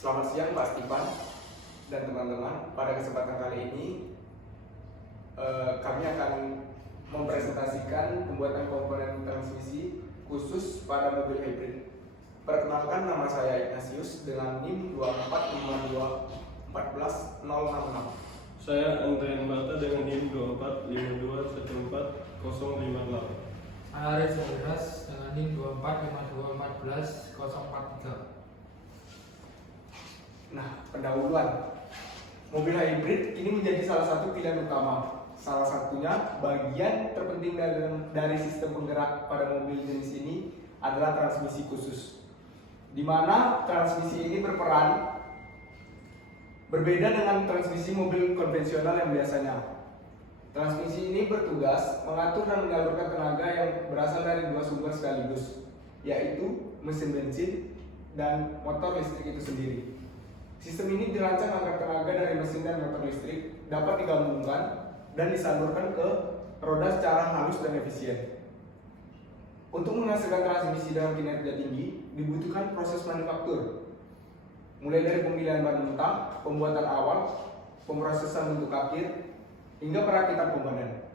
Selamat siang Pak Stipan dan teman-teman. Pada kesempatan kali ini kami akan mempresentasikan pembuatan komponen transmisi khusus pada mobil hybrid. Perkenalkan, nama saya Ignatius dengan NIM 245214066. Saya Andrian Mata dengan NIM 245214058. Saya Reza Beras dengan NIM 245214043. Nah, pendahuluan. Mobil hybrid ini menjadi salah satu pilihan utama. Salah satunya bagian terpenting dari sistem penggerak pada mobil jenis ini adalah transmisi khusus, di mana transmisi ini berperan berbeda dengan transmisi mobil konvensional yang biasanya. Transmisi ini bertugas mengatur dan menyalurkan tenaga yang berasal dari dua sumber sekaligus, yaitu mesin bensin dan motor listrik itu sendiri. Sistem ini dirancang agar tenaga dari mesin dan motor listrik dapat digabungkan dan disalurkan ke roda secara halus dan efisien. Untuk menghasilkan transmisi dengan kinerja tinggi, dibutuhkan proses manufaktur, mulai dari pemilihan bahan mentah, pembuatan awal, pemrosesan bentuk akhir, hingga perakitan komponen.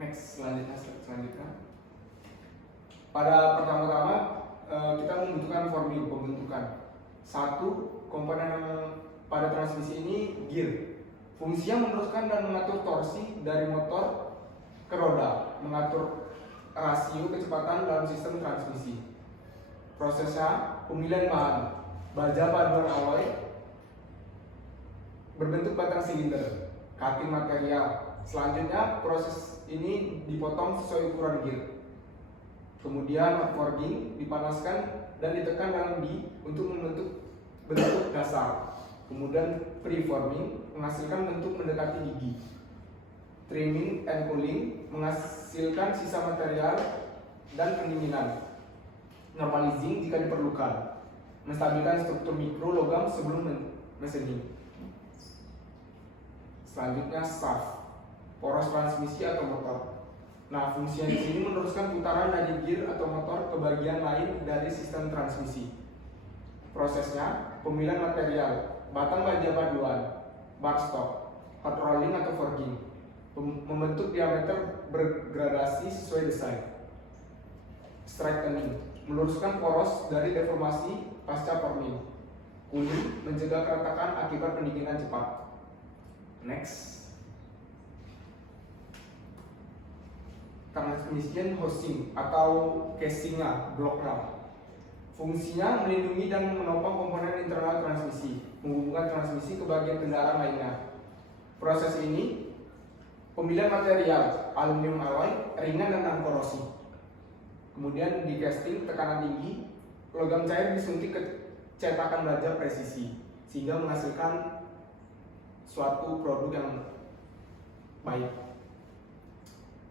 Next, selanjutnya. Pada pertama-tama kita membutuhkan formil pembentukan. Satu, komponen pada transmisi ini gear. Fungsinya meneruskan dan mengatur torsi dari motor ke roda, mengatur rasio kecepatan dalam sistem transmisi. Prosesnya pemilihan bahan, baja paduan alloy berbentuk batang silinder, cutting material. Selanjutnya proses ini dipotong sesuai ukuran gear. Kemudian forging, dipanaskan dan ditekan dalam di untuk membentuk bentuk dasar. Kemudian preforming, menghasilkan bentuk mendekati gigi. Trimming and cooling, menghasilkan sisa material dan pendinginan. Normalizing jika diperlukan, menstabilkan struktur mikro logam sebelum mesinning. Selanjutnya shaft, poros transmisi atau motor. Nah, fungsinya di sini meneruskan putaran dari gear atau motor ke bagian lain dari sistem transmisi. Prosesnya pemilihan material, batang baja paduan, bar stock, hot rolling atau forging, membentuk diameter bergradasi sesuai desain. Straightening, meluruskan poros dari deformasi pasca forming. Cooling, mencegah keretakan akibat pendinginan cepat. Next, transmission housing atau casingnya block ram. Fungsinya melindungi dan menopang komponen internal transmisi, menghubungkan transmisi ke bagian kendaraan lainnya. Proses ini pemilihan material aluminium alloy ringan dan tahan korosi. Kemudian di casting tekanan tinggi, logam cair disuntik ke cetakan baja presisi sehingga menghasilkan suatu produk yang baik.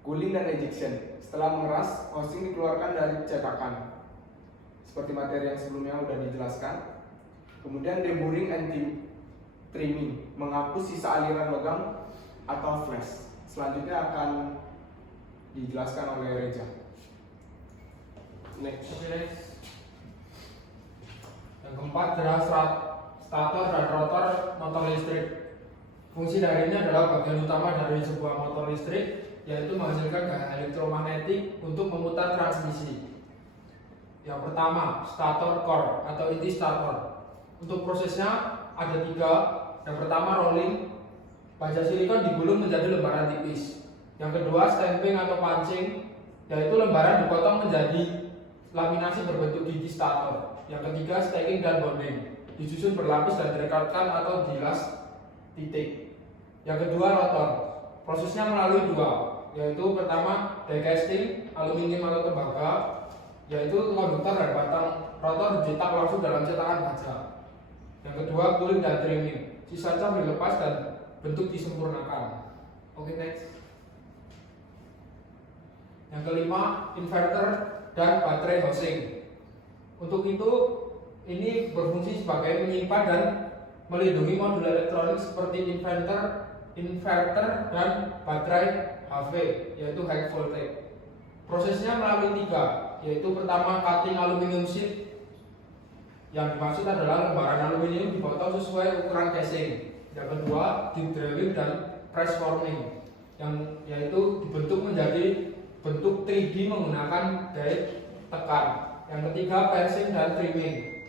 Cooling dan ejection, setelah mengeras, housing dikeluarkan dari cetakan seperti materi yang sebelumnya sudah dijelaskan. Kemudian deburring and trimming, menghapus sisa aliran logam atau flash. Selanjutnya akan dijelaskan oleh Reza. Next. Yang keempat adalah stator dan rotor motor listrik. Fungsi dari ini adalah bagian utama dari sebuah motor listrik, yaitu menghasilkan gaya elektromagnetik untuk memutar transmisi. Yang pertama, stator core atau inti stator. Untuk prosesnya ada tiga. Yang pertama, rolling. Baja silikon digulung menjadi lembaran tipis. Yang kedua, stamping atau punching, yaitu lembaran dipotong menjadi laminasi berbentuk gigi stator. Yang ketiga, stacking dan bonding, disusun berlapis dan direkatkan atau dilas titik. Yang kedua, rotor. Prosesnya melalui dua, yaitu pertama, die casting aluminium atau tembaga, yaitu konduktor dan batang rotor dicetak langsung dalam cetakan baja. Yang kedua, cooling dan trimming, sisa cam dilepas dan bentuk disempurnakan. Oke, next. Yang kelima, inverter dan baterai housing. Untuk itu, ini berfungsi sebagai menyimpan dan melindungi modul elektronik seperti inverter dan baterai HV, yaitu high voltage. Prosesnya melalui tiga, yaitu pertama cutting aluminium sheet, Yang dimaksud adalah lembaran aluminium dipotong sesuai ukuran casing. Yang kedua, deep drawing dan press forming, yang yaitu dibentuk menjadi bentuk 3D menggunakan guide tekan. Yang ketiga, piercing dan trimming,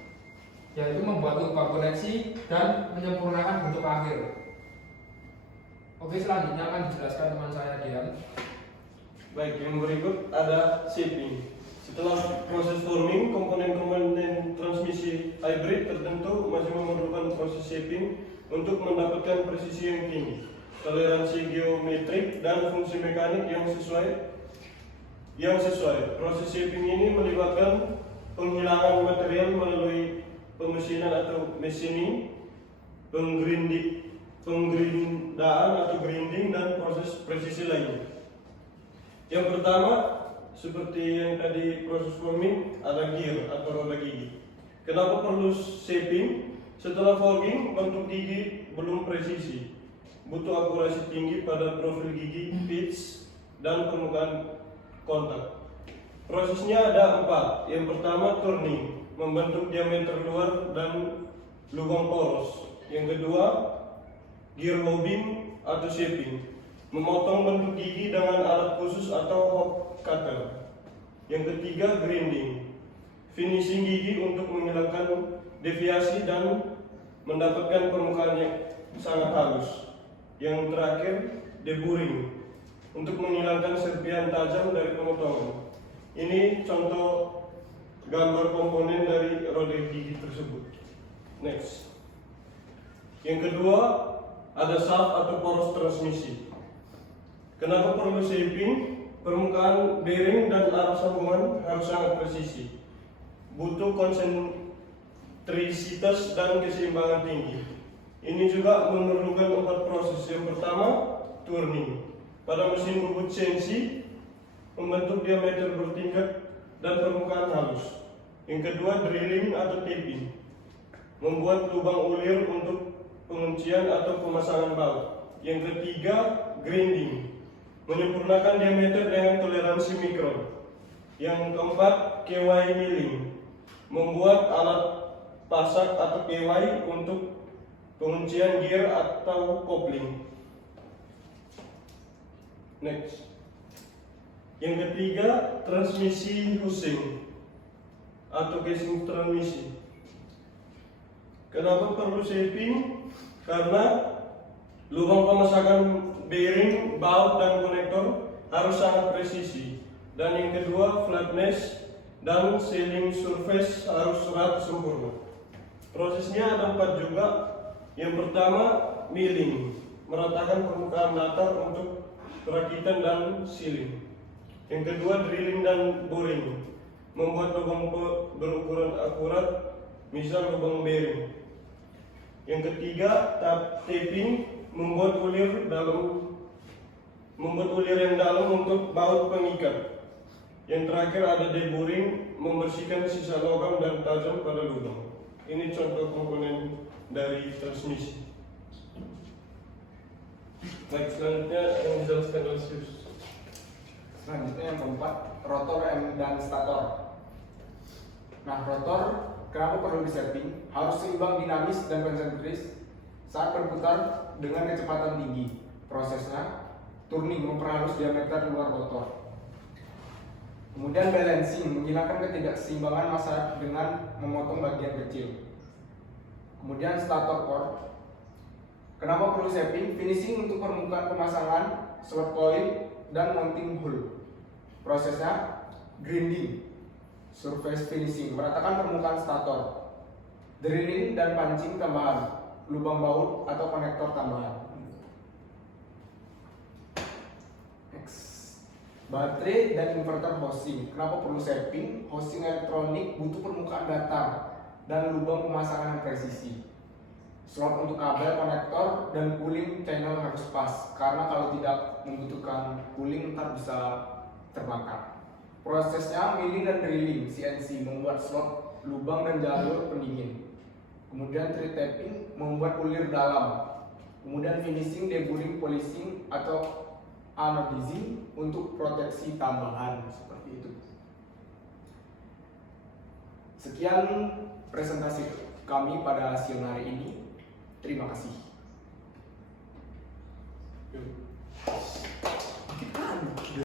yaitu membuat lubang koneksi dan menyempurnakan bentuk akhir. Oke, selanjutnya akan dijelaskan teman saya Dian. Baik, yang berikut ada shaping. Setelah proses forming, komponen-komponen transmisi hybrid tertentu masih memerlukan proses shaping untuk mendapatkan presisi yang tinggi, toleransi geometrik, dan fungsi mekanik yang sesuai. Proses shaping ini melibatkan penghilangan material melalui pemesinan atau machining, penggrindaan atau grinding, dan proses presisi lainnya. Yang pertama, seperti yang tadi proses forming, ada gear atau roda gigi. Kenapa perlu shaping? Setelah forging, bentuk gigi belum presisi, butuh akurasi tinggi pada profil gigi, pitch, dan permukaan kontak. Prosesnya ada 4. Yang pertama, turning, membentuk diameter luar dan lubang poros. Yang kedua, gear hobbing atau shaping, memotong bentuk gigi dengan alat khusus atau hop cutter. Yang ketiga, grinding, finishing gigi untuk menghilangkan deviasi dan mendapatkan permukaan yang sangat halus. Yang terakhir, deburring, untuk menghilangkan serpihan tajam dari pemotongan. Ini contoh gambar komponen dari roda gigi tersebut. Next. Yang kedua, ada shaft atau poros transmisi. Kenapa perlu shaping? Permukaan bearing dan arah sambungan harus sangat presisi, butuh konsentrisitas dan keseimbangan tinggi. Ini juga memerlukan 4 proses. Yang pertama, turning, pada mesin bubut CNC, membentuk diameter bertingkat dan permukaan halus. Yang kedua, drilling atau taping, membuat lubang ulir untuk penguncian atau pemasangan baut. Yang ketiga, grinding, menyempurnakan diameter dengan toleransi mikron. Yang keempat, KY milling, membuat alat pasak atau KY untuk penguncian gear atau kopling. Next. Yang ketiga, transmisi housing atau casing transmisi. Kenapa perlu shaping? Karena lubang pemasangan bearing, baut, dan konektor harus sangat presisi. Dan yang kedua, flatness dan sealing surface harus rata sempurna. Prosesnya ada 4 juga. Yang pertama, milling, meratakan permukaan datar untuk perakitan dan sealing. Yang kedua, drilling dan boring, membuat lubang berukuran akurat, misal lubang bearing. Yang ketiga, taping, membuat ulir yang dalam untuk baut pengikat. Yang terakhir ada deburring, membersihkan sisa logam dan tajam pada lubang. Ini contoh komponen dari transmisi. Baik, selanjutnya yang dijelaskan oleh Sius. Selanjutnya yang keempat, rotor dan stator. Nah, rotor kenapa perlu disetting? Harus seimbang, dinamis, dan konsentris saat berputar dengan kecepatan tinggi. Prosesnya, turning, memperhalus diameter luar rotor. Kemudian balancing, menghilangkan ketidakseimbangan massa dengan memotong bagian kecil. Kemudian stator core. Kenapa perlu shaping? Finishing untuk permukaan pemasangan, slot coil, dan mounting hole. Prosesnya, grinding, surface finishing, meratakan permukaan stator. Drilling dan pancing tambahan, lubang baut atau konektor tambahan. Next. Baterai dan inverter housing. Kenapa perlu shaping? Housing elektronik butuh permukaan datar dan lubang pemasangan yang presisi. Slot untuk kabel, konektor, dan cooling channel harus pas, karena kalau tidak membutuhkan cooling ntar bisa terbakar. Prosesnya, milling dan drilling CNC, membuat slot, lubang, dan jalur pendingin. Kemudian tri-tapping, membuat ulir dalam. Kemudian finishing, deburring, polishing, atau anodizing untuk proteksi tambahan, seperti itu. Sekian presentasi kami pada siang hari ini. Terima kasih. Yuk.